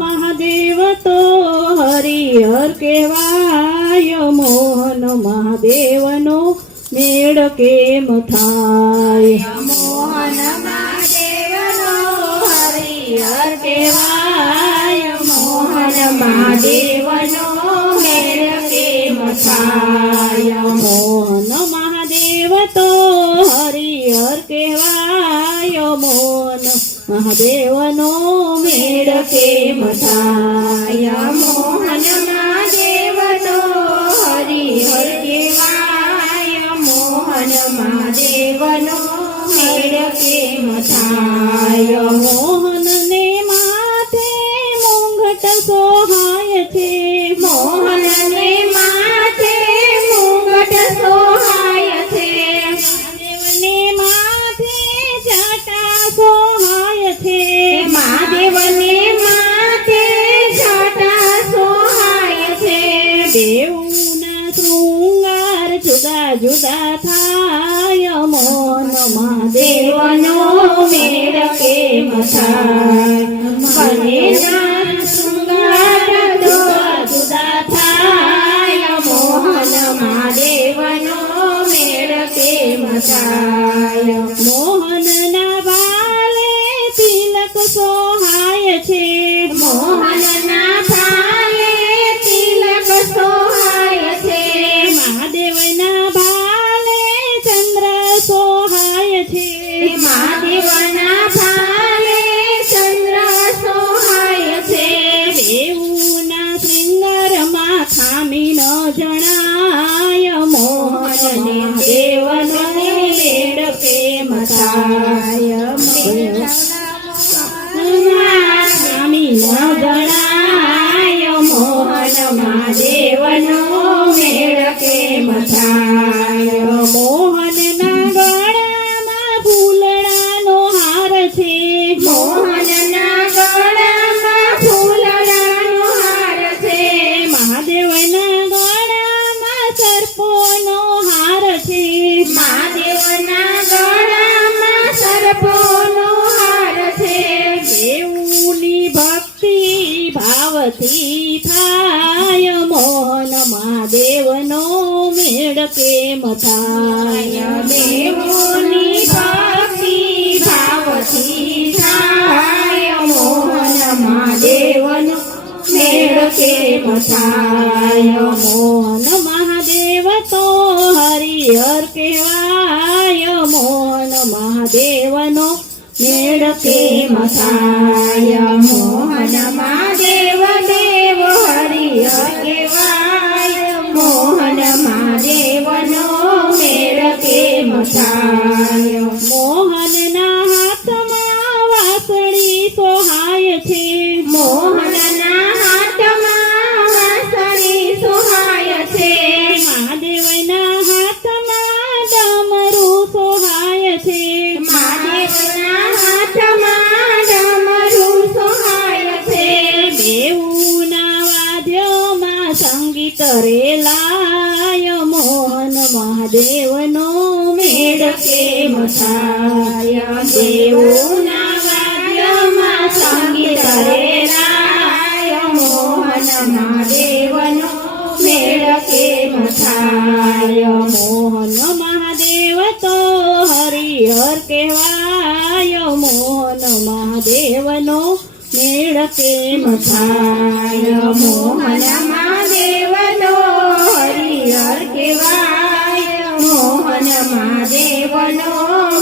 મહાદેવ તો હરિહર કહેવાય. મોહન મહાદેવનો મેળ કેમ થાય? મોહન મહાદેવનો હરિહર કહેવાય. મોહન મહાદેવનો મેળ કેમ થાય? મોહન મહાદેવ તો હરિહર કહેવાય. મોહન મહાદેવનો મેળ કેમ થાય? મોહન મહાદેવનો હરિહર કહેવાય. મોહન મહાદેવનો મેળ કેમ થાય? મોહનને માથે મુંગટ સોહાય છે. મોહનને માથે મુંગટ સોહાય છે. મહાદેવને માથે જટા સોહાય છે. મહાદેવને માથે જટા સોહાય છે. દેવના શૃંગાર જુદા જુદા થાય. મોહન મહાદેવનો મેળ કેમ થાય? બંનેના શૃંગાર જુદા જુદા થાય. મોહન મહાદેવનો મેળ કેમ થાય? મોહનના વાલે તિલક સોહાય છે. મોહનના ભાલે તિલક સોહાય છે. મહાદેવના ભાલે ચંદ્ર સોહાય છે. મહાદેવના ભાલે ચંદ્ર સોહાય છે. દેવના શ્રીંગરમાં ખામી ન જણાય. મોહન દેવનો મેળ કેમ થાય? ખામી ન જણાય. મોહન મહાદેવનો મેળ કેમ થાય? મોહનના ગળામાં ફૂલડાનો હાર છે. મોહનના ગળામાં ફૂલડાનો હાર છે. મહાદેવના ગળામાં સર્પોનો હાર છે. મહાદેવના ગળામાં સર્પોનો હાર છે. દેવની ભક્તિ ભાવથી થાય. મોહન મહાદેવનો મેળ કેમ થાય? દેવોની ભક્તિ ભાવથી થાય. મોહન મહાદેવનો મેળ કેમ થાય? મોહન મહાદેવ તો હરિહર કહેવાય. મોહન મહાદેવનો મેળ કેમ થાય? મોહન મહાદેવ દેવ હરિહર કહેવાય. મોહન મહાદેવનો મેળ કેમ થાય? મોહનના હાથમાં વાસળી સોહાય છે. મોહનના હાથમાં વાંસળી સોહાય છે. મહાદેવના હાથમાં ડમરું સોહાય છે. મહાદેવના હાથમાં ડમરું સોહાય છે. દેવના વાદ્યમાં સંગીત રેલાય. મોહન મહાદેવનો મેળ કેમ થાય? દેવોના વાદ્યમાં સંગીત રેલાય. મોહન મહાદેવનો મેળ કેમ થાય? મોહન મહાદેવ તો હરિહર કહેવાય. મોહન મહાદેવનો મેળ કેમ થાય? મોહન મહાદેવનો હરિહર કહેવાય. મોહન મહાદેવનો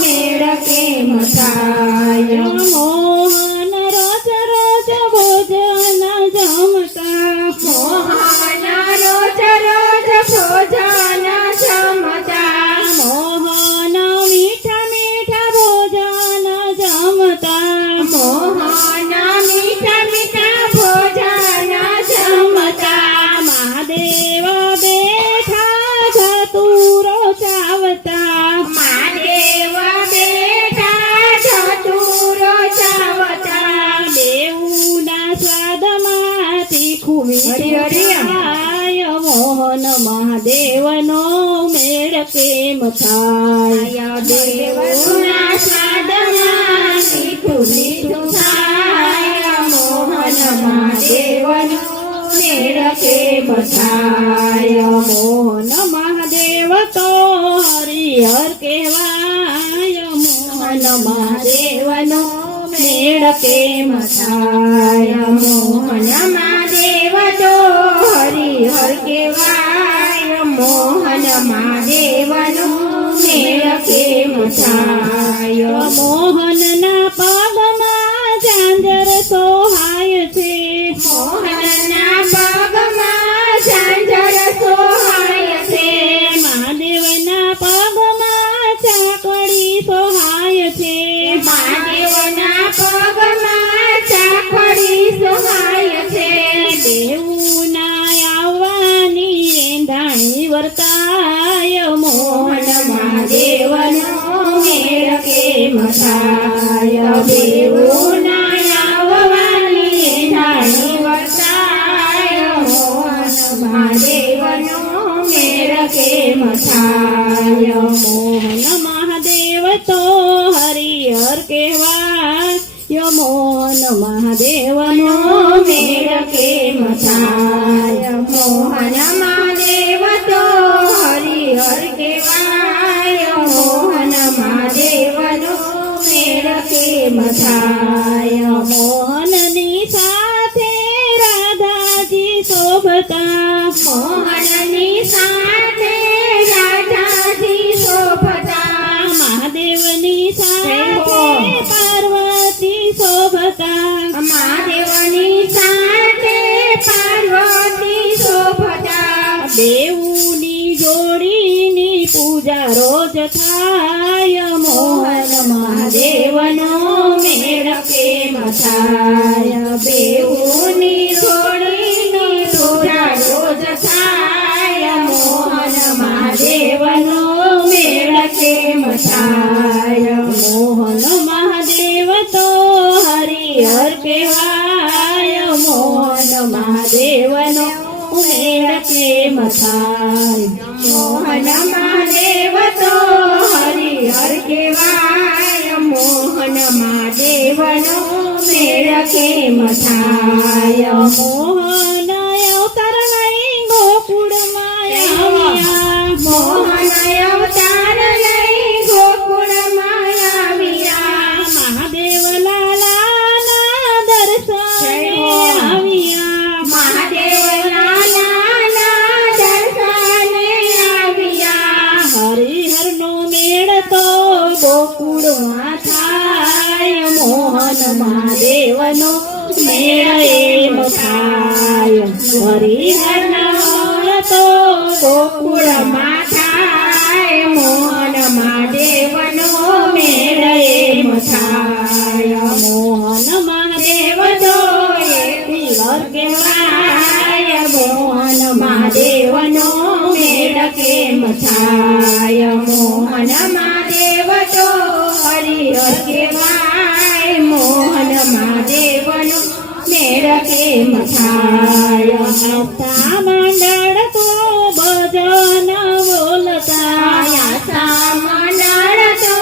મેળ કેમ થાય? મોહન રોજ રોજ ભોજન જમતા. મોહન રોજ રોજ ભોજન જમતા. મોહન મીઠા મીઠા ભોજન જમતા. મોહન મીઠા મીઠા ભોજન જમતા. મહાદેવ બેઠા ધતુરો ચાવતા. મહાદેવ બેઠા ધતુરો ચાવતા. દેવના સ્વાદમાં તીખું મીઠાય. મોહન મહાદેવનો મેળ કેમ થાય? દેવના સ્વાદમાં મીઠું મીઠું થાય. મોહન મહાદેવનો મેળ કેમ થાય મોહન મહાદેવ તો હરિહર કહેવાય મોહન મહાદેવનો મેળ કેમ થાય મોહન મહાદેવ તો હરિહર કહેવાય મોહન મહાદેવનો મેળ કેમ થાય મોહનના પગમાં ઝાંઝર સોહાય છે મોહનના પગમાં ઝાંઝર સોહાય છે મહાદેવના પગમાં ચાકડી સોહાય છે મહાદેવના પગમાં ચાકડી સોહાય છે દેવના આવવાની એંધાણી વર્તાય મોહન મહાદેવનો મેળ કેમ થાય દેવોના આવવાની ધાણી વર્તાય મોહન મહાદેવનો મેળ કેમ થાય મોહન મહાદેવ તો હરિહર કહેવાય મોહન મહાદેવનો મેળ કેમ થાય મોહન મહાદેવ તો હરિહર કહેવાય મોહન મહાદેવનો મેળ કેમ થાય મોહનની સાથે રાધાજી શોભતા મોહનની સાથે રાધાજી શોભતા મહાદેવની સાથે પાર્વતી શોભતા મહાદેવની સાથે પાર્વતી શોભતા દેવની જોડીની પૂજા રોજ થાય મોહન મહાદેવનો મેળ કેમ થાય બેઉની જોડીની પૂજા રોજ થાય મોહન મહાદેવનો મેળ કેમ થાય મોહન મહાદેવ તો હરિહર કહેવાય મોહન મહાદેવનો મેળ કેમ થાય મોહન મહાદેવ તો હરિહર કહેવાય મોહન મહાદેવનો મેળ કેમ થાય મોહન અવતાર લઈ ગોકુળમાં આવ્યા મોહન અવતાર લઈ ગોકુળમાં આવ્યા મહાદેવ લાલાના દર્શને આવ્યા મહાદેવ લાલાના દર્શને આવ્યા હરિહરનો મેળ તો ગોકુળમાં થાય મોહન મહાદેવનો મેળ એમ થાય હરિહરનો મેળ તો ગોકુળમાં થાય મોહન મહાદેવનો મેળ એમ થાય મોહન મહાદેવ તો હરિહર કહેવાય મોહન મહાદેવનો મેળ કેમ થાય મોહન મહાદેવ તો હરિહર કહેવાય મોહન મહાદેવનો મેળ કેમ થાય આસ્થા મંડળ તો ભજન બોલતા આસ્થા મંડળ તો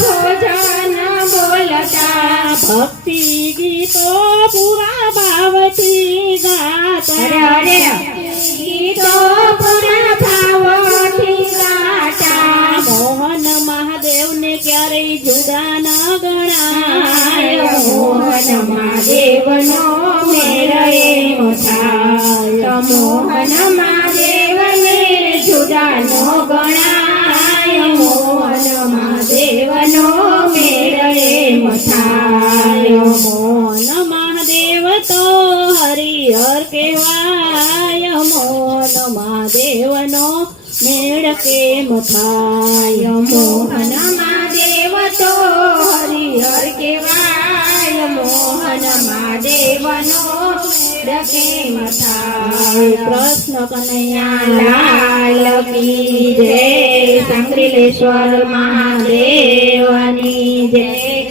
ભોજન બોલતા ભક્તિ ગીતો પૂરા ભાવથી ગાતા અરે ગીતો પૂરા ભાવથી ગાતા મોહન મહાદેવને ક્યારેય જુદા ન ગણાય મોહન મહાદેવનો મેળ એમ થાય મોહન મહાદેવને જુદા નો ગણાય મોહન મહાદેવનો મેળ એમ થાય મોહન મહાદેવ તો હરિહર કહેવાય મોહન મહાદેવનો મેળ કેમ થાય મોહન મહાદેવ તો હરિહર કહેવાય મોહન મહાદેવનો મેળ કેમ થાય કૃષ્ણ કનૈયા લાલ કી જય સંગ્રીલેશ્વર મહાદેવની જય